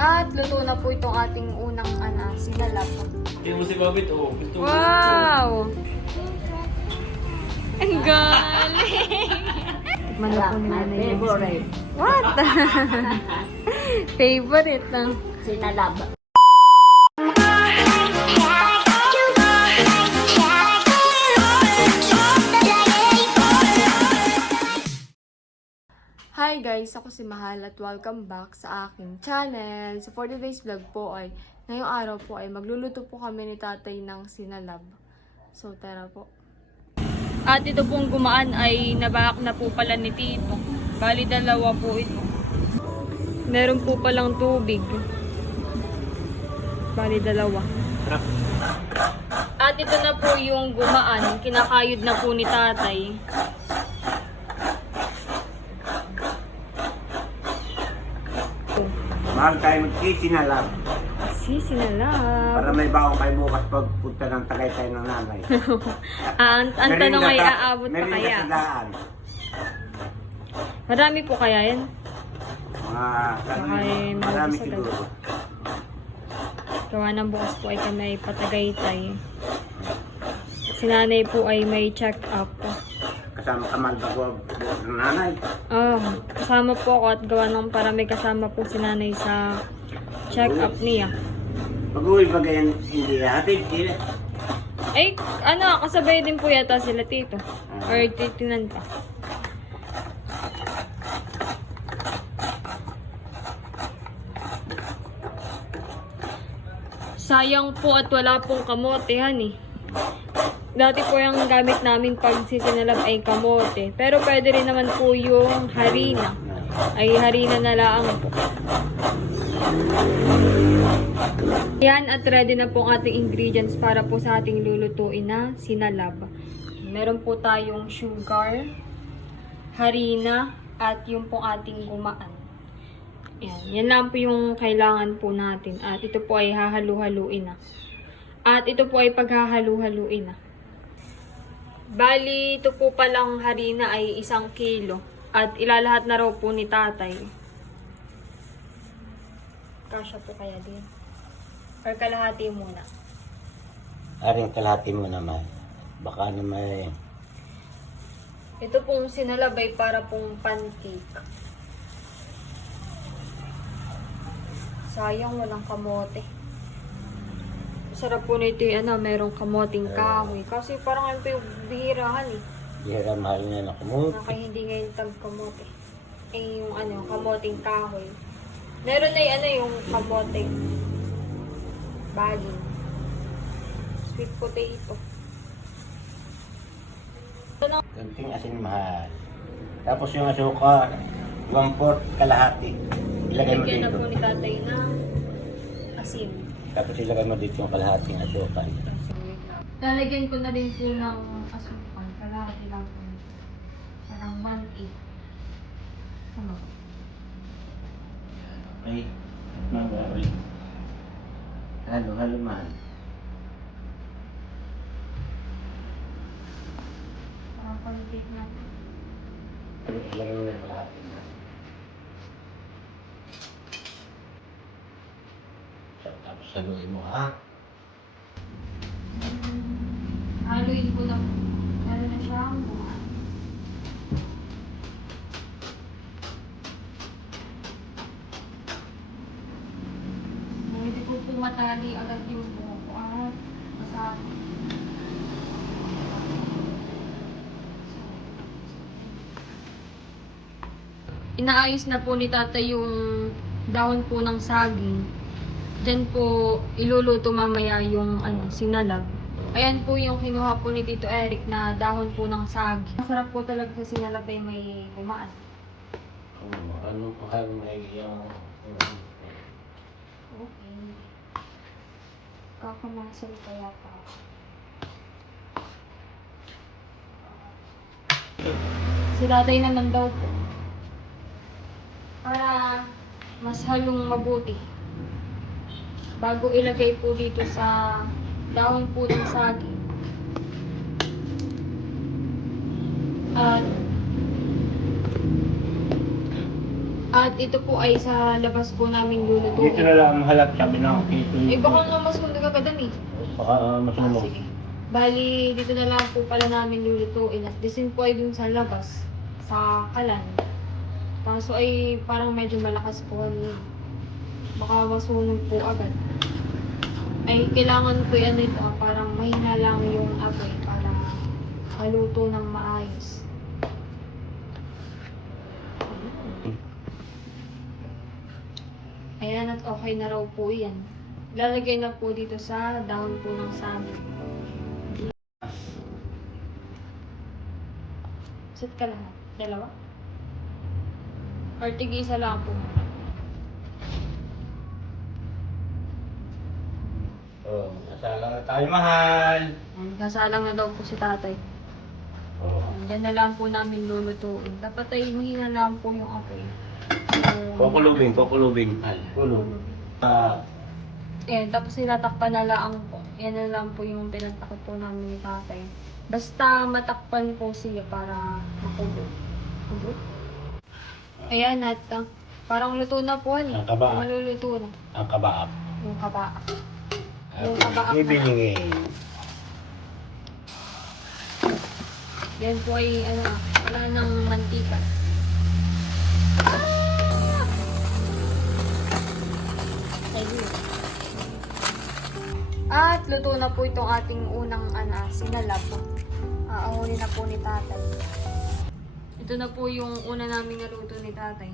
At luto na po itong ating unang sinalap. Hindi mo si Babit, oh. Wow! Ang galing! Tikman na po nila na yung favorite. What? Favorite ng Sinalab. Hi guys! Ako si Mahal at welcome back sa aking channel. So for today's vlog po ay, ngayong araw po ay magluluto po kami ni tatay ng sinalab. So tara po. At ito pong gumaan ay nabahak na po pala ni Tito. Bali dalawa po ito. Meron po palang tubig. Bali dalawa. At ito na po yung gumaan. Kinakayod na po ni tatay. Mahal tayo magsisinalab. Sinalab. Para may baong kayo bukas pagpunta ng Tagaytay ng nanay. Ang tanong ay aabot pa Merinda kaya? sa daan. Marami po kaya yan? Mga Ay, marami sa siguro. Gawa ng bukas po ay kami ay patagaytay. Si nanay po ay may check-up. Kasama ka malbagwag ng nanay. Kasama po ako at gawa ng para may kasama po si nanay sa check-up niya. Pag-uwi ba ganyan hindi hatid? Hindi. Ay, kasabay din po yata sila Tito. Or titinan pa. Sayang po at wala pong kamote, eh. Dati po yung gamit namin pag sisinalab ay kamote. Pero pwede rin naman po yung harina. Ay harina na lang po. Yan at ready na po ang ating ingredients para po sa ating lulutuin na sinalab. Meron po tayong sugar, harina, at yung pong ating gumaan. Yan lang po yung kailangan po natin. At ito po ay hahalu-haluin na. At ito po ay paghahalu-haluin na. Bali, ito po palang harina ay 1 kilo. At ilalahat na raw po ni tatay. Kasya po kaya din. Or kalahati muna. Aring kalahati mo naman. Baka naman. Ito pong sinalabay para pong pancake. Sayang walang kamote. Sarap po nito yung merong kamoting kahoy. Kasi parang ano po yung bihirahan eh. Bihira mahal na na kumot. Naka hindi ngayon tag-kamote. Eh yung kamoting kahoy. Meron na yung kamoting baging. Sweet potato. Kunting asin mahal. Tapos yung asukar, 1/4 kalahati. Ilagay mo Lagyan na dito. po ni tatay na asin. Tapos ilagay mo dito yung kalahating asukar. Lalagyan ko na rin po ng asukal. Kalahati lang po. Parang 1/8. Ano? Ay, mabari. Halo mahal. Parang pancake na. Ilagay mo yung kalahati. Tapos saluin mo ha. Haluin ko lang. Lalo na siya ang buwan. Hindi ko po matali agad yung buhok ko. Masabi. Inaayos na po ni tatay yung dahon po ng saging. Then po, iluluto mamaya yung sinalab. Ayan po yung kinuha po ni Tito Eric na dahon po ng saging. Masarap po talaga sa sinalab ay may gumaan. Ano po kayo may yung... Okay. Kakamasal kaya pa. Si tatay naman daw po. Para mas halong mabuti. Bago ilagay po dito sa dahon po ng saging. At At ito po ay sa labas po namin Dito lulutuin. na lang mahalap sabi ng ito. Eh baka nga masunog agad eh. Baka masunog. Sige. Bali, dito na lang po pala namin lulutuin. At disin po ay dun sa labas, sa kalan. Kaso ay parang medyo malakas po. Baka masunog po agad. Ay kailangan po yan ito, parang mahina lang yung apoy para maluto ng maayos. Ayan at okay na raw po yan. Lalagay na po dito sa dahon po ng saging. Set ka lahat? Dalawa? Or tig-isa lang po? Oh, nasala na tayo mahal. Kasalang na daw po si tatay. Oh. Diyan na lang po namin lulutuin. Dapat ay mahina lang po yung apoy. So, Kukulubing. Ay, kulub. tapos nilatakpan na lang po. Yan na lang po yung pinatakot po namin ni tatay. Basta matakpan po siya para makubo. Kubo? Ayan at parang luto na po. Ang kaba. Maluluto na. Ang kabaap. Yung kaba. Yung kabaak na. Ibinigay. Yan po ay wala ng mantika. Ayun. At luto na po itong ating unang sinalap. Aahunin na po ni tatay. Ito na po yung una namin naluto ni tatay.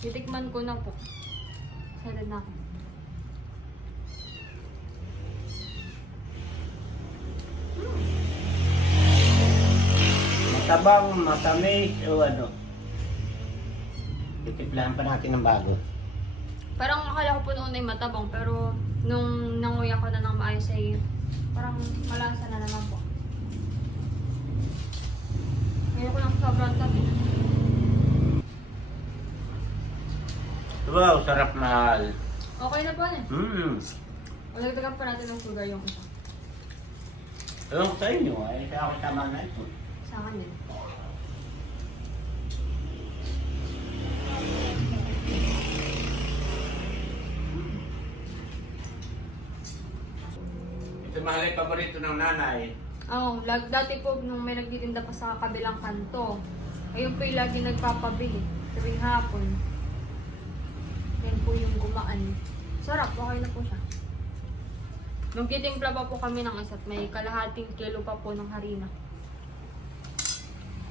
Titikman ko na po. Salad na ako. Matabang, matamis, o ano. Titiplahan pa natin ng bago. Parang akala ko po noon ay matabang, pero nung nanguya ko na ng maayos ay parang malasa na naman po. Ngayon ko lang sobrang tabi. Wow, sarap mahal. Okay na po eh. Ulagdagan pa natin ng sugar yung isa. Ewan ko sa inyo, ay kaya ako tama na ito. Sa akin yun. Ito mahal ay paborito ng nanay. Dati po nung may nagtitinda pa sa kabilang kanto, ayun po yung lagi nagpapabili tuwing hapon. Yan po yung gumaan. Sarap, okay na po siya. Nung kitimpla pa po kami ng isa't may kalahating kilo pa po ng harina.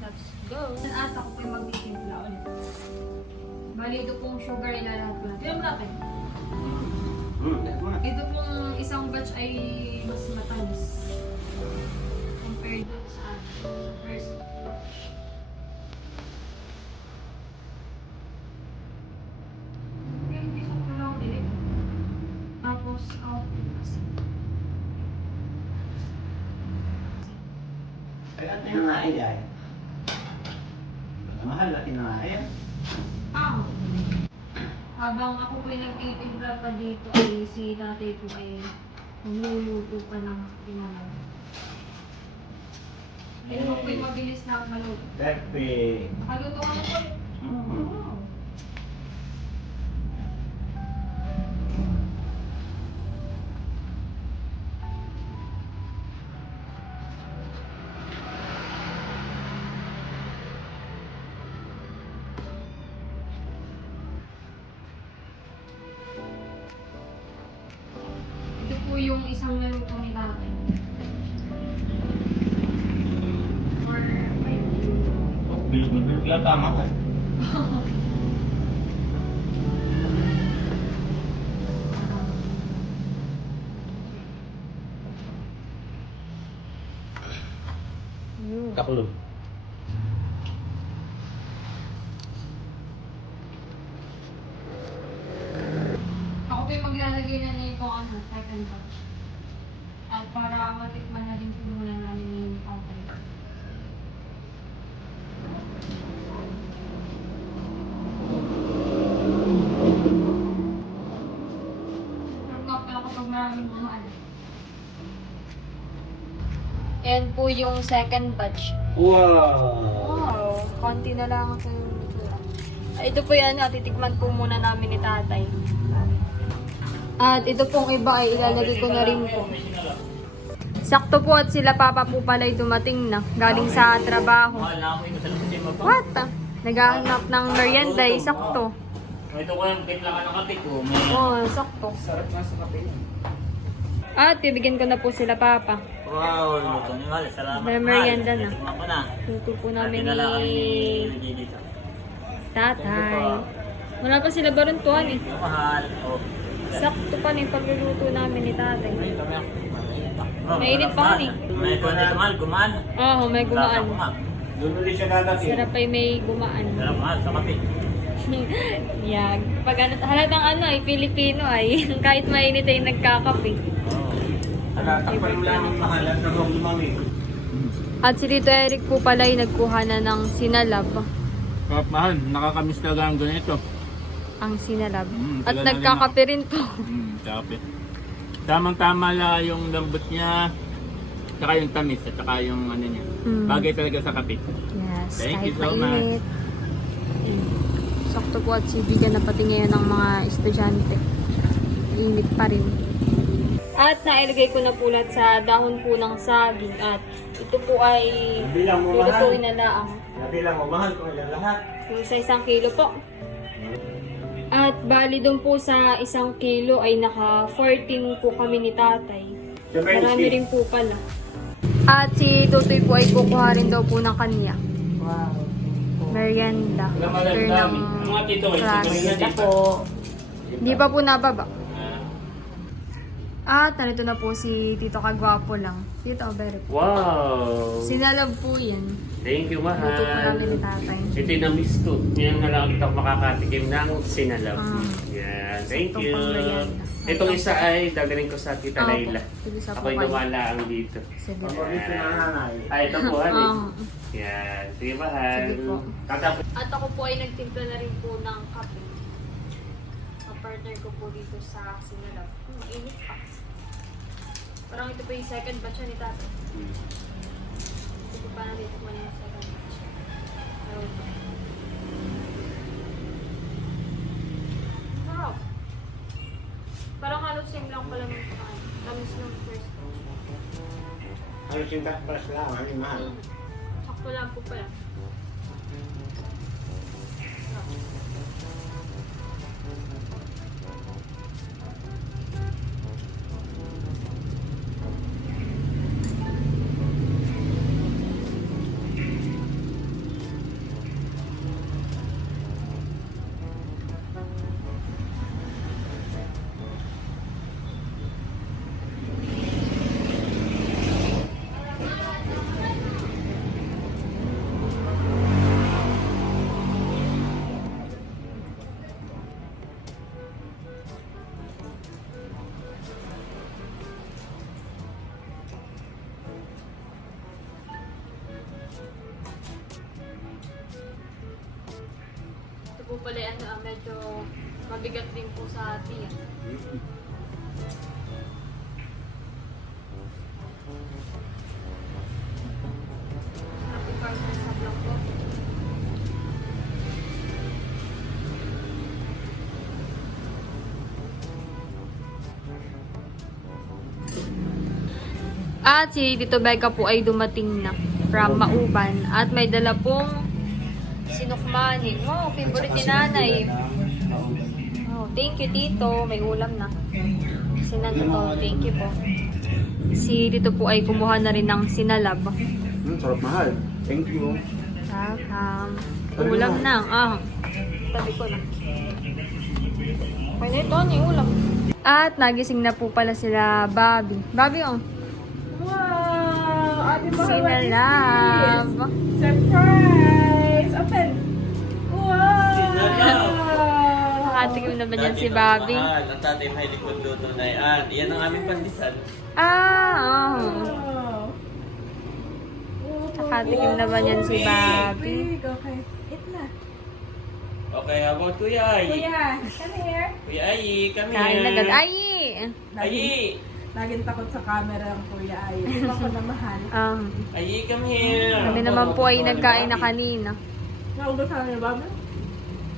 Let's go! At ako po yung magtitimpla ulit. Bali ito pong sugar ilalahat ko na. Tignan mo natin. Ito pong isang batch ay mas matamis. Compared dun sa first batch. Okay, hindi ko pa lang dilig. Tapos, Ay, ano yung nanay ay? Mahal at inanay. Habang ako po yung nagtitimpla pa dito ay si tatay po ay niluluto pa ng pinanaw. Ito po yung mabilis na maluto. Perfect. Nakaluto ka na po. Wow. Ito po yung isang naluto ni tatay. Or, ay, Bilog lang tama ka. yun. Kakulog. Ako po yung maglalagay na nito second batch. At para matikman na rin po muna namin yung tatay. Sarap nga pala kapag maraming bumaan. Yan po yung second batch. Wow! Wow, konti na lang ako yung lutuan. Ito po yan, titikman po muna namin ni tatay. At ito pong iba ay ilalagay ko na rin po. Sakto po at sila papa po pala ay dumating na. Galing sa trabaho. Mahal na ako ito sa lusin mo pa. What? Naghahanap ng merienda ay sakto. Ito ko lang kitlangan ng kape ko. Oo, sakto. Sarap nga sa kape niya. At bibigyan ko na po sila papa. Wow, luto ni Mahal. Salamat. May merienda na. Tikman ko na. Luto po namin Natin na lang ni ni dito. tatay. Wala pa sila baruntuhan eh. Mahal. Oh. Sakto pa na yung pagluluto namin ni tatay. Oh, Mainit pa Mahal. eh. May kuwan dito Mahal, gumaan. Oo, may gumaan. Doon ulit siya dadating. Sarap ay may gumaan. Sarap Mahal sa kape. Yan. Pag ano, halatang ano ay Filipino ay kahit mainit ay nagkakape. Takpan mo lang ng Mahal at nagawag lumamig. At si Tito Eric po pala ay nagkuha na ng sinalab. Mahal, nakakamiss talaga ang ganito. Ang sinalab. At tagal na nagkakape rin po. Kape. Tamang-tama lang yung lambot niya, saka yung tamis, at saka yung ano niya. Bagay talaga sa kape. Yes, Thank kahit you so much. mainit. Sakto po at bigyan na pati ngayon ng mga estudyante. Init pa rin. At nailagay ko na po lahat sa dahon po ng saging at ito po ay Bilang mo, lulutuin na laang. Nabilang mo, Mahal, kung ilan lahat. Yung sa 1 kilo po. At bali doon po sa 1 kilo ay naka 14 po kami ni tatay. Marami rin po pala. At si Tutoy po ay kukuha rin daw po ng kanya. Wow. Merienda. After ng Mga tito, class. ito po. Hindi pa po nababa. At narito na po si Tito Kagwapo lang. Tito, very po. Wow. Sinalab po yan. Thank you, Mahal. Luto po namin ni tatay. Ito yung na-miss ko. Ngayon na lang kita makakatikim ng sinalab. Yan. Thank Sakto you. pang merienda. Itong isa ay dagaling ko sa Tita Opo. Layla. Sige, sa Ako'y po kayo. nawalaang dito. Sige. Ay, ito po, honey. Ah. Yan. Sige, Mahal. Sige po. Tatapos. At ako po ay nagtimpla na rin po ng kape. Partner ko po dito sa sinalab. Init pa. Parang ito po yung second batch ni tatay. Ito po pa natin kung ano yung second batch. Pero ito. Sarap. Parang halos same lang pala ng tamis ng first batch. Ano yung breakfast lang, ano Mahal? Sakto lang po pala. Sarap. Ito po pala medyo mabigat din po sa tiyan. Happy partner sa vlog ko. At si Tito Becca po ay dumating na from Mauban at may dala pong sinukmani. Wow, favorite ni nanay. Oh, thank you Tito. May ulam na. Sinanto, thank you po. Si Tito po ay kumuha na rin ng sinalab. Sarap Mahal. Thank you. Welcome. Ulam na. Tabi ko na. Pwede ito, ano yung ulam? At nagising na po pala sila Bobby. Bobby, oh. Wow! Ate Mahal, Sinalab. what is this? Surprise! Open! Wow! Sinalab. Nakatikim naman yan si Bobby. Mahal, ang tatay may likod luto na yan. Yan ang aming pandesal. Ah, oh. Wow! Nakatikim naman yan si Bobby. Big, okay. Eat na. Okay, how about Kuya Ay? Kuya, come here. Kuya Ay, come Kain here. na agad. Ay! Ay! Laging takot sa camera ang kuya ay. Hindi ako na mahal. Ay, come here. Kami naman po ay nagkain na kanina. Naugasan niyo ba?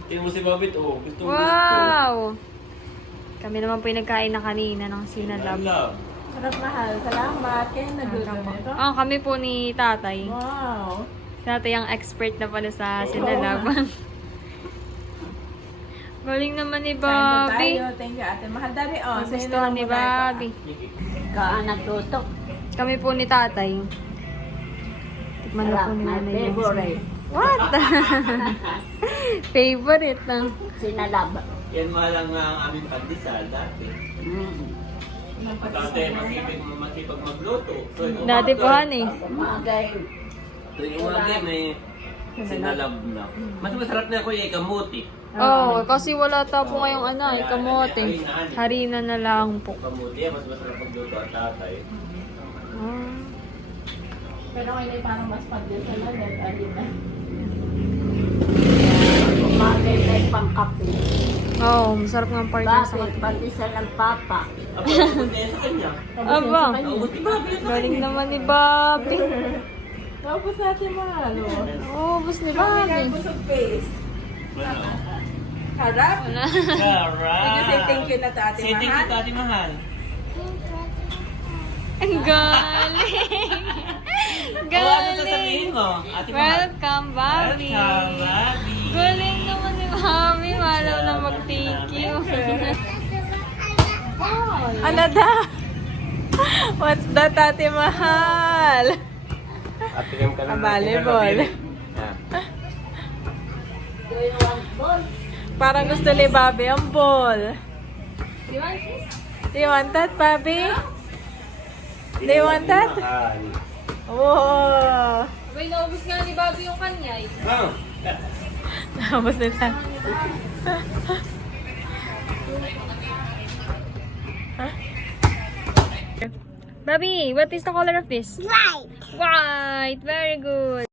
Tingnan mo si Babit, oh. Gusto. Wow! Kami naman po yung nagkain na kanina ng sinalab. Love. Sarap mahal. Salamat. Kaya nagluto nito. Kami po ni tatay. Wow. Tatay ang expert na pala sa sinalab. Galing naman ni Kain po Bobby. tayo. Thank you, ate. Mahal dami. Oh, sa'yo na Gusto lang ni po tayo. Bobby. Kaan nagluto. Kami po ni tatay. Tikman na po ni My nanay yung favorite. What? Favorite na. Sinalab. Yan nga lang nga ang aming pandesal dati. Dati masipag magluto. So, yung Dati po, umaga, honey. Umagay. Tuwing umaga may sinalab na. Mas masarap na ako yung kamuti. Oh, kasi wala ta po ngayong kamote. Harina na lang po. Kamuti, mas masarap magluto at tatay. Pero ngayon ay parang mas pandesal na. Alin na. Umagay tayo pang kape. Oh, masarap nga ang partner sa Bakit? Pati sa ng papa. Aba, naubos na yan sa kanya. Aba, Naubos ni Bobby yan sa galing naman ni Bobby. Tapos natin mahal. Oh, bus ni Bobby. Bobby. Busog face. Ano? Harap. Wala. Sarap! Thank you, say thank you na to ate Say thank you mahal. to Ate Mahal. Ang galing. Oh, ano sasabihin Galing. mo? Ate Mahal. Welcome, Bobby. Welcome, Bobby. Galing naman ni Bobby. Malaw na mag-thank you. Ano daw? What's that, ate mahal? Ate Kim ka Ah, volleyball. Parang gusto ni Bobby ang ball. Do you want that, Bobby? Do you want that? Oh! Abay, naubos nga ni Bobby yung kanyay. Oh. Tapos nila. Bobby, what is the color of this? White. White. Very good.